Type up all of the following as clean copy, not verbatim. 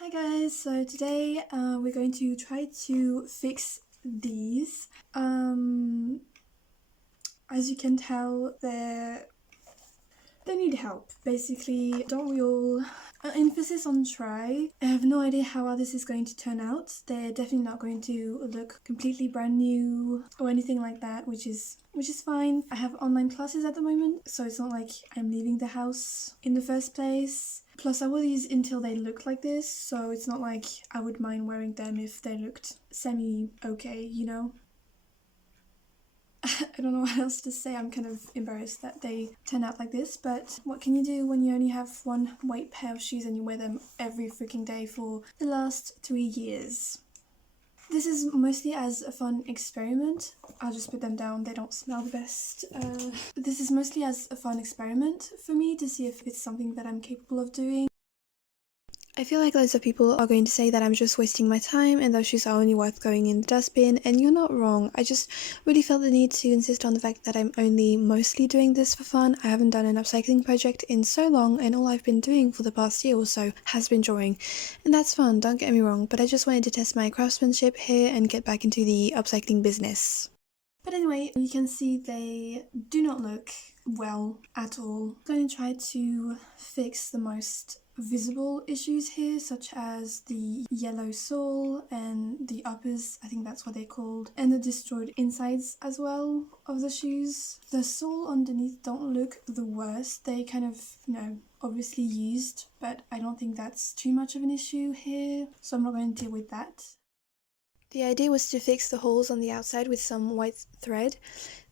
Hi guys, so today we're going to try to fix these. As you can tell, they need help. Basically, don't we all? Emphasis on try. I have no idea how this is going to turn out. They're definitely not going to look completely brand new or anything like that, which is fine. I have online classes at the moment, so it's not like I'm leaving the house in the first place. Plus, I will use until they look like this, so it's not like I would mind wearing them if they looked semi-okay, you know? I don't know what else to say. I'm kind of embarrassed that they turn out like this, but what can you do when you only have one white pair of shoes and you wear them every freaking day for the last 3 years? This is mostly as a fun experiment. I'll just put them down, they don't smell the best. This is mostly as a fun experiment for me to see if it's something that I'm capable of doing. I feel like loads of people are going to say that I'm just wasting my time and those shoes are only worth going in the dustbin, and you're not wrong. I just really felt the need to insist on the fact that I'm only mostly doing this for fun. I haven't done an upcycling project in so long, and all I've been doing for the past year or so has been drawing. And that's fun, don't get me wrong, but I just wanted to test my craftsmanship here and get back into the upcycling business. But anyway, you can see they do not look well at all. I'm going to try to fix the most visible issues here, such as the yellow sole and the uppers, I think that's what they're called, and the destroyed insides as well of the shoes. The sole underneath don't look the worst. They kind of, obviously used, but I don't think that's too much of an issue here, so I'm not going to deal with that. The idea was to fix the holes on the outside with some white thread,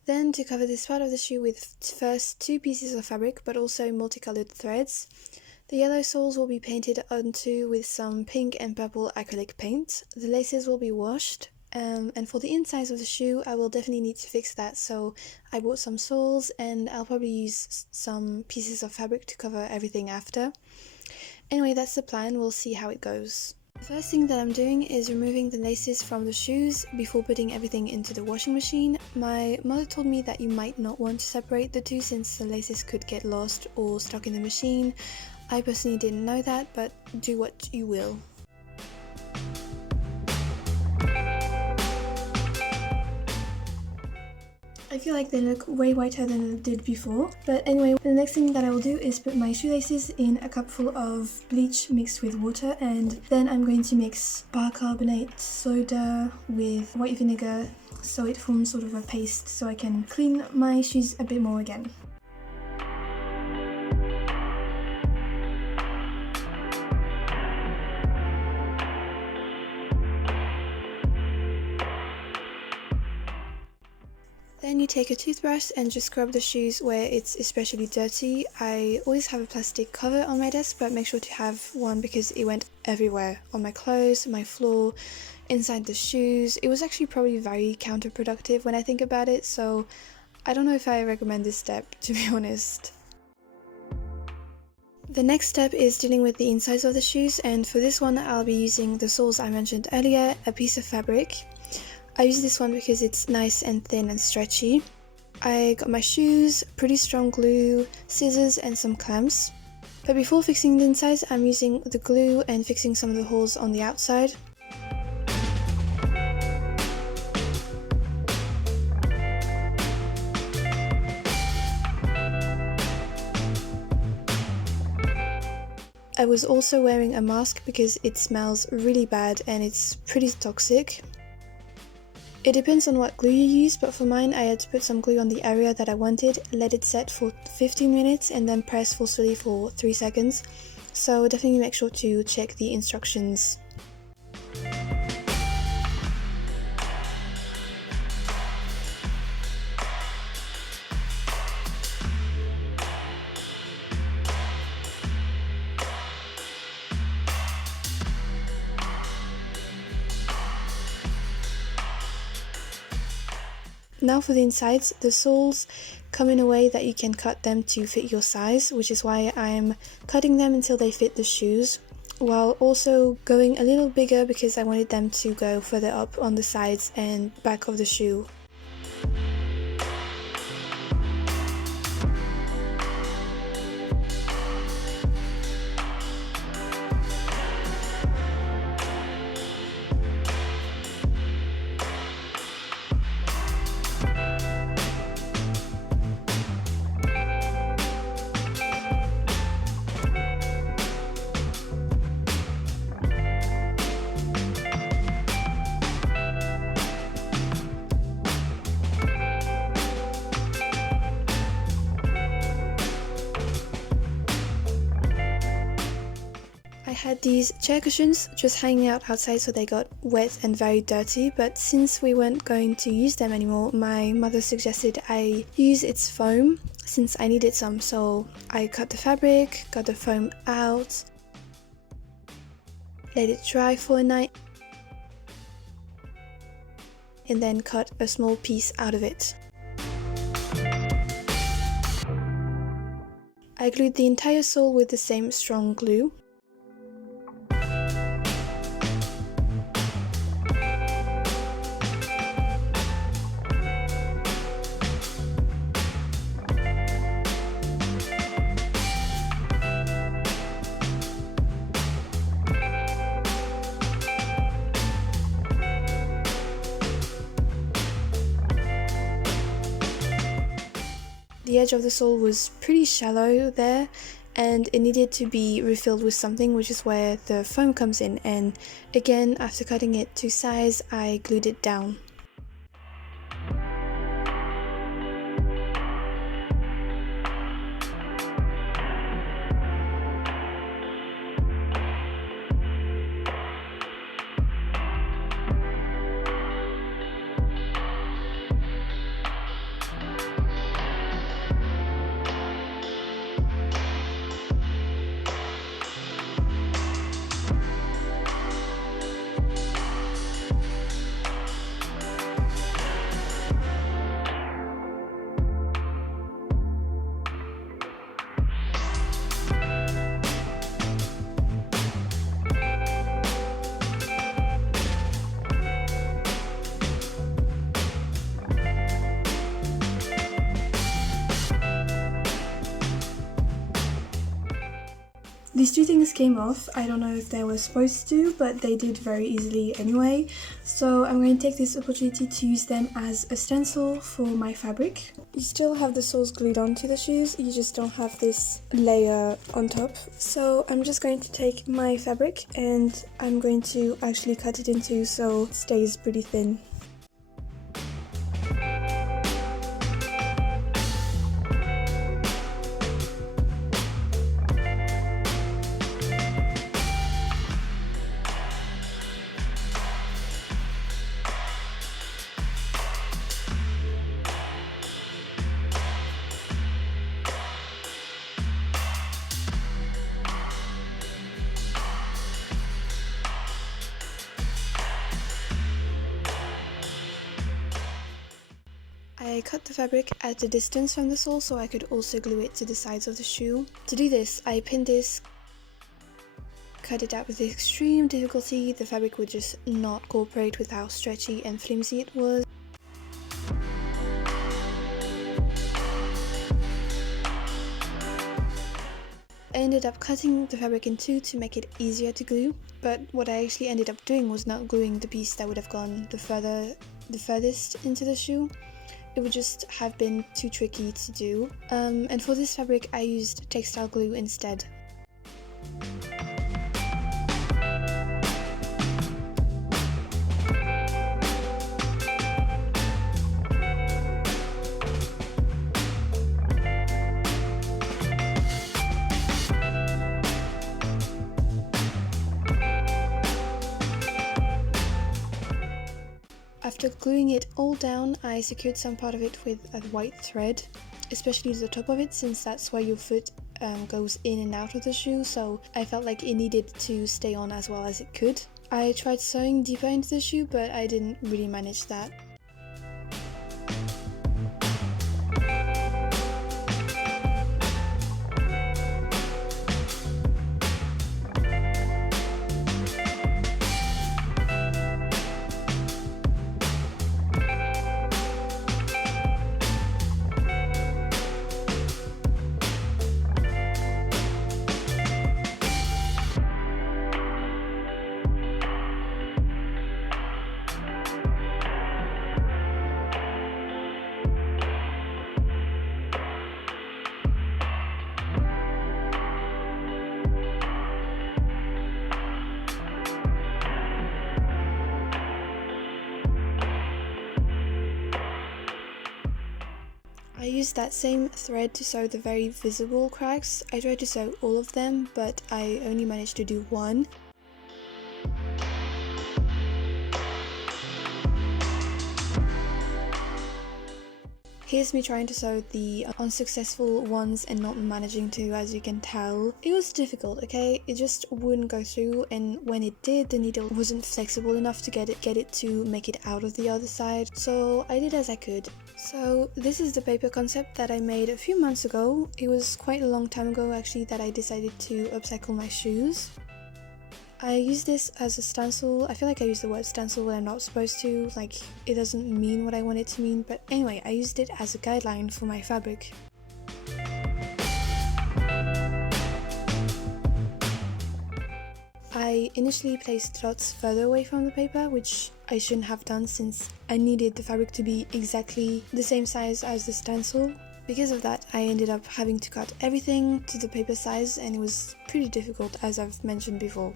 then to cover this part of the shoe with first 2 pieces of fabric but also multicolored threads. The yellow soles will be painted onto with some pink and purple acrylic paint. The laces will be washed, and for the insides of the shoe I will definitely need to fix that, so I bought some soles and I'll probably use some pieces of fabric to cover everything after. Anyway, that's the plan, we'll see how it goes. The first thing that I'm doing is removing the laces from the shoes before putting everything into the washing machine. My mother told me that you might not want to separate the two since the laces could get lost or stuck in the machine. I personally didn't know that, but do what you will. I feel like they look way whiter than they did before, but anyway, the next thing that I will do is put my shoelaces in a cupful of bleach mixed with water, and then I'm going to mix bicarbonate soda with white vinegar so it forms sort of a paste so I can clean my shoes a bit more again. Then you take a toothbrush and just scrub the shoes where it's especially dirty. I always have a plastic cover on my desk, but make sure to have one because it went everywhere. On my clothes, my floor, inside the shoes. It was actually probably very counterproductive when I think about it, so I don't know if I recommend this step, to be honest. The next step is dealing with the insides of the shoes, and for this one I'll be using the soles I mentioned earlier, a piece of fabric. I use this one because it's nice and thin and stretchy. I got my shoes, pretty strong glue, scissors and some clamps. But before fixing the insides, I'm using the glue and fixing some of the holes on the outside. I was also wearing a mask because it smells really bad and it's pretty toxic. It depends on what glue you use, but for mine I had to put some glue on the area that I wanted, let it set for 15 minutes and then press forcefully for 3 seconds. So definitely make sure to check the instructions. Now for the insides, the soles come in a way that you can cut them to fit your size, which is why I'm cutting them until they fit the shoes, while also going a little bigger because I wanted them to go further up on the sides and back of the shoe. had these chair cushions just hanging out outside, so they got wet and very dirty, but since we weren't going to use them anymore, my mother suggested I use its foam since I needed some. So I cut the fabric, got the foam out, let it dry for a night, and then cut a small piece out of it. I glued the entire sole with the same strong glue. The edge of the sole was pretty shallow there, and it needed to be refilled with something, which is where the foam comes in, and again, after cutting it to size, I glued it down. These two things came off. I don't know if they were supposed to, but they did very easily anyway. So I'm going to take this opportunity to use them as a stencil for my fabric. You still have the soles glued onto the shoes, you just don't have this layer on top. So I'm just going to take my fabric and I'm going to actually cut it in two so it stays pretty thin. I cut the fabric at a distance from the sole so I could also glue it to the sides of the shoe. To do this, I pinned this, cut it out with extreme difficulty. The fabric would just not cooperate with how stretchy and flimsy it was. I ended up cutting the fabric in two to make it easier to glue, but what I actually ended up doing was not gluing the piece that would have gone the furthest into the shoe. It would just have been too tricky to do, and for this fabric I used textile glue instead. After gluing it all down, I secured some part of it with a white thread, especially the top of it, since that's where your foot goes in and out of the shoe, so I felt like it needed to stay on as well as it could. I tried sewing deeper into the shoe, but I didn't really manage that. I used that same thread to sew the very visible cracks. I tried to sew all of them, but I only managed to do one. Here's me trying to sew the unsuccessful ones and not managing to, as you can tell. It was difficult, okay? It just wouldn't go through, and when it did, the needle wasn't flexible enough to get it to make it out of the other side. So I did as I could. So this is the paper concept that I made a few months ago. It was quite a long time ago actually that I decided to upcycle my shoes. I use this as a stencil. I feel like I use the word stencil when I'm not supposed to, like it doesn't mean what I want it to mean, but anyway, I used it as a guideline for my fabric. I initially placed dots further away from the paper, which I shouldn't have done since I needed the fabric to be exactly the same size as the stencil. Because of that, I ended up having to cut everything to the paper size, and it was pretty difficult, as I've mentioned before.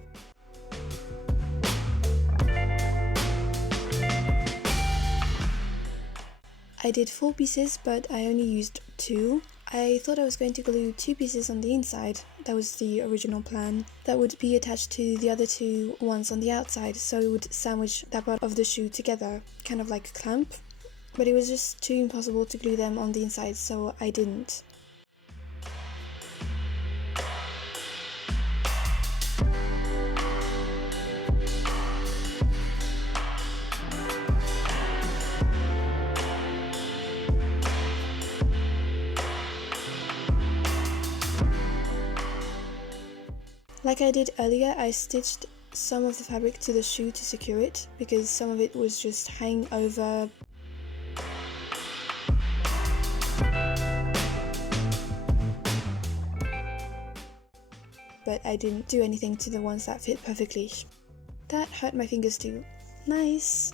I did 4 pieces, but I only used 2. I thought I was going to glue 2 pieces on the inside, that was the original plan, that would be attached to the other 2 ones on the outside, so it would sandwich that part of the shoe together, kind of like a clamp. But it was just too impossible to glue them on the inside, so I didn't. Like I did earlier, I stitched some of the fabric to the shoe to secure it, because some of it was just hanging over. But I didn't do anything to the ones that fit perfectly. That hurt my fingers too. Nice!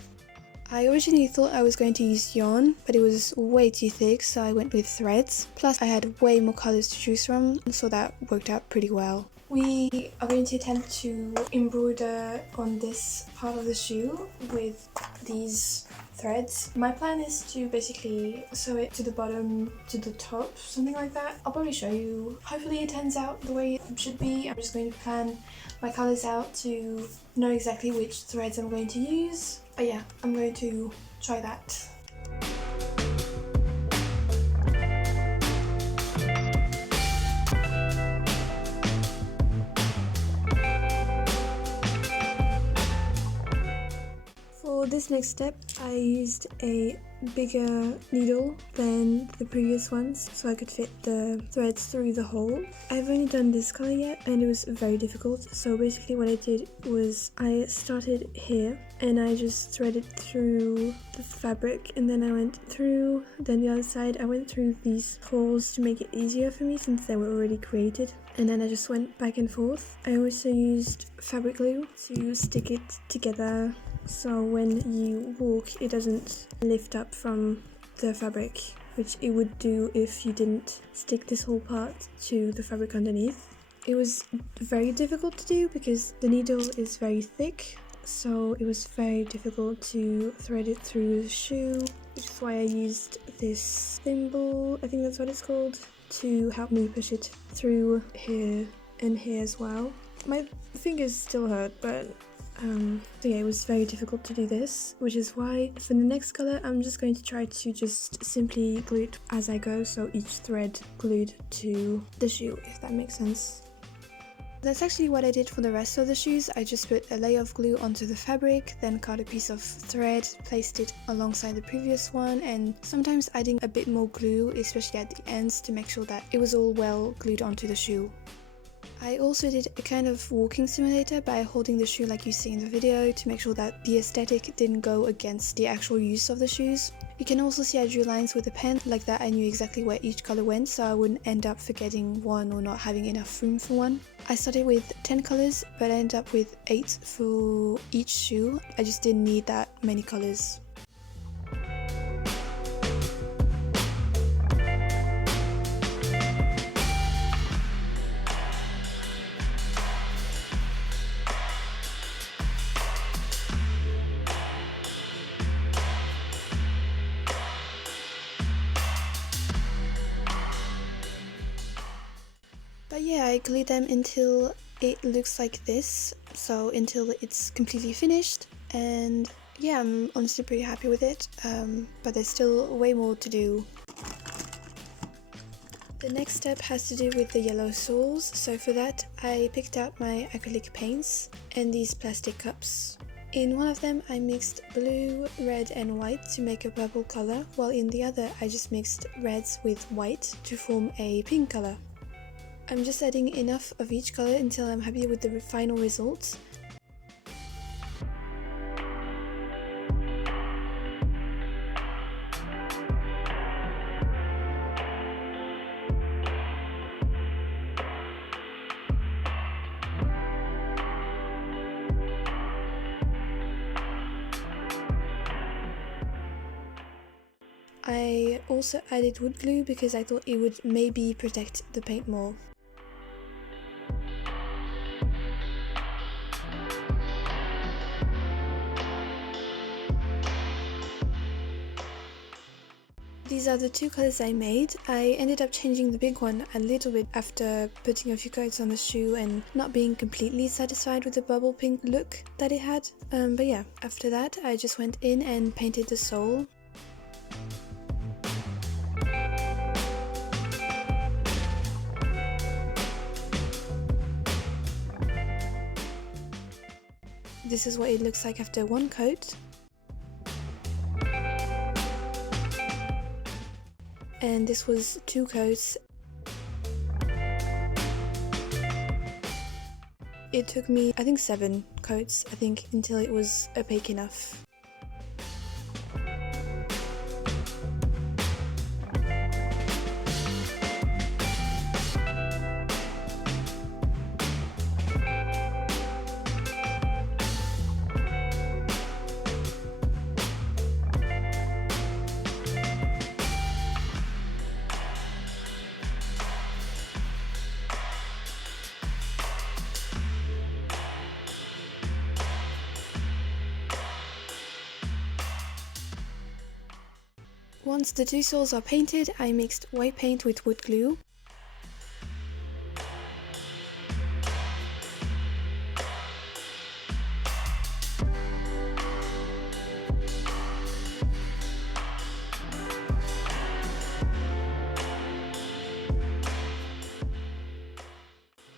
I originally thought I was going to use yarn, but it was way too thick, so I went with threads. Plus I had way more colours to choose from, so that worked out pretty well. We are going to attempt to embroider on this part of the shoe with these threads. My plan is to basically sew it to the bottom, to the top, something like that. I'll probably show you. Hopefully it turns out the way it should be. I'm just going to plan my colours out to know exactly which threads I'm going to use. But yeah, I'm going to try that. For this next step, I used a bigger needle than the previous ones so I could fit the threads through the hole. I've only done this color yet and it was very difficult, so basically what I did was I started here and I just threaded through the fabric, and then I went through, then the other side I went through these holes to make it easier for me since they were already created, and then I just went back and forth. I also used fabric glue to stick it together so when you walk it doesn't lift up from the fabric, which it would do if you didn't stick this whole part to the fabric underneath. It was very difficult to do because the needle is very thick, so it was very difficult to thread it through the shoe, which is why I used this thimble, I think that's what it's called, to help me push it through here and here as well. My fingers still hurt, but so yeah, it was very difficult to do this, which is why for the next color I'm just going to try to just simply glue it as I go, so each thread glued to the shoe, if that makes sense. That's actually what I did for the rest of the shoes. I just put a layer of glue onto the fabric, then cut a piece of thread, placed it alongside the previous one, and sometimes adding a bit more glue, especially at the ends, to make sure that it was all well glued onto the shoe. I also did a kind of walking simulator by holding the shoe like you see in the video to make sure that the aesthetic didn't go against the actual use of the shoes. You can also see I drew lines with a pen, like that I knew exactly where each color went so I wouldn't end up forgetting one or not having enough room for one. I started with 10 colors but I ended up with 8 for each shoe. I just didn't need that many colors. yeah, I glue them until it looks like this, so until it's completely finished, and yeah, I'm honestly pretty happy with it, but there's still way more to do. The next step has to do with the yellow soles, so for that I picked out my acrylic paints and these plastic cups. In one of them I mixed blue, red and white to make a purple colour, while in the other I just mixed reds with white to form a pink colour. I'm just adding enough of each colour until I'm happy with the final result. I also added wood glue because I thought it would maybe protect the paint more. These are the two colours I made. I ended up changing the big one a little bit after putting a few coats on the shoe and not being completely satisfied with the bubble pink look that it had. But yeah, after that I just went in and painted the sole. This is what it looks like after one coat. And this was 2 coats. It took me, I think 7 coats, until it was opaque enough. Once the 2 soles are painted, I mixed white paint with wood glue.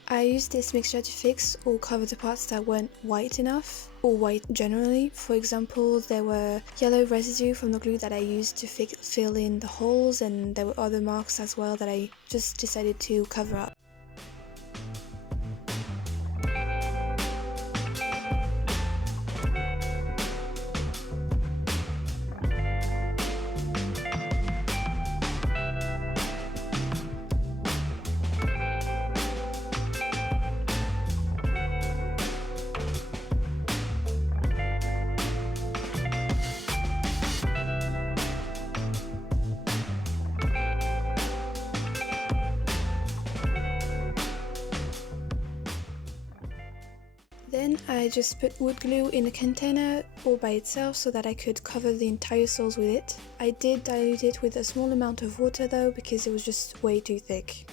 I used this mixture to fix or cover the parts that weren't white enough, or white generally. For example, there were yellow residue from the glue that I used to fill in the holes, and there were other marks as well that I just decided to cover up. Then I just put wood glue in a container all by itself so that I could cover the entire soles with it. I did dilute it with a small amount of water though, because it was just way too thick.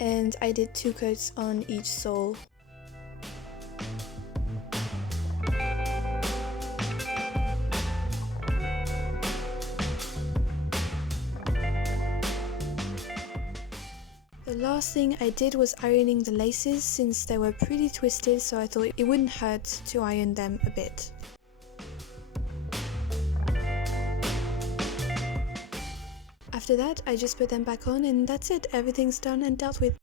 And I did 2 coats on each sole. The last thing I did was ironing the laces, since they were pretty twisted, so I thought it wouldn't hurt to iron them a bit. After that, I just put them back on and that's it, everything's done and dealt with.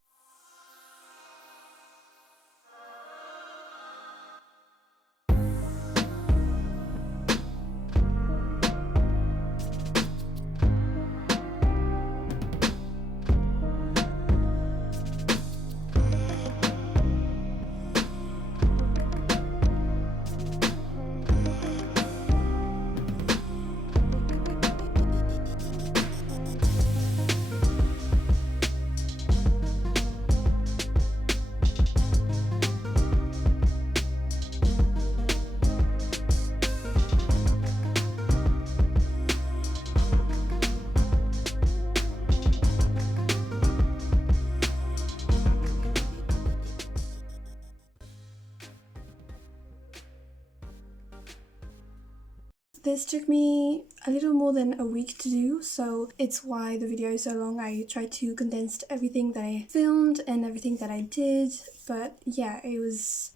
This took me a little more than a week to do, so it's why the video is so long. I tried to condense everything that I filmed and everything that I did, but yeah, it was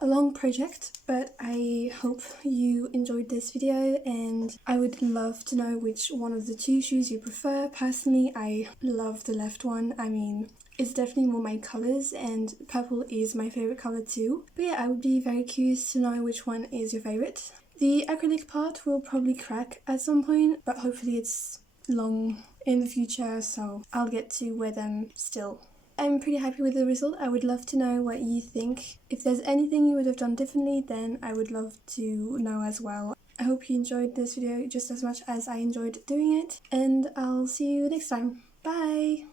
a long project, but I hope you enjoyed this video, and I would love to know which one of the two shoes you prefer. Personally, I love the left one. I mean, it's definitely more my colours, and purple is my favourite colour too. But yeah, I would be very curious to know which one is your favourite. The acrylic part will probably crack at some point, but hopefully it's long in the future, so I'll get to wear them still. I'm pretty happy with the result. I would love to know what you think. If there's anything you would have done differently, then I would love to know as well. I hope you enjoyed this video just as much as I enjoyed doing it, and I'll see you next time. Bye!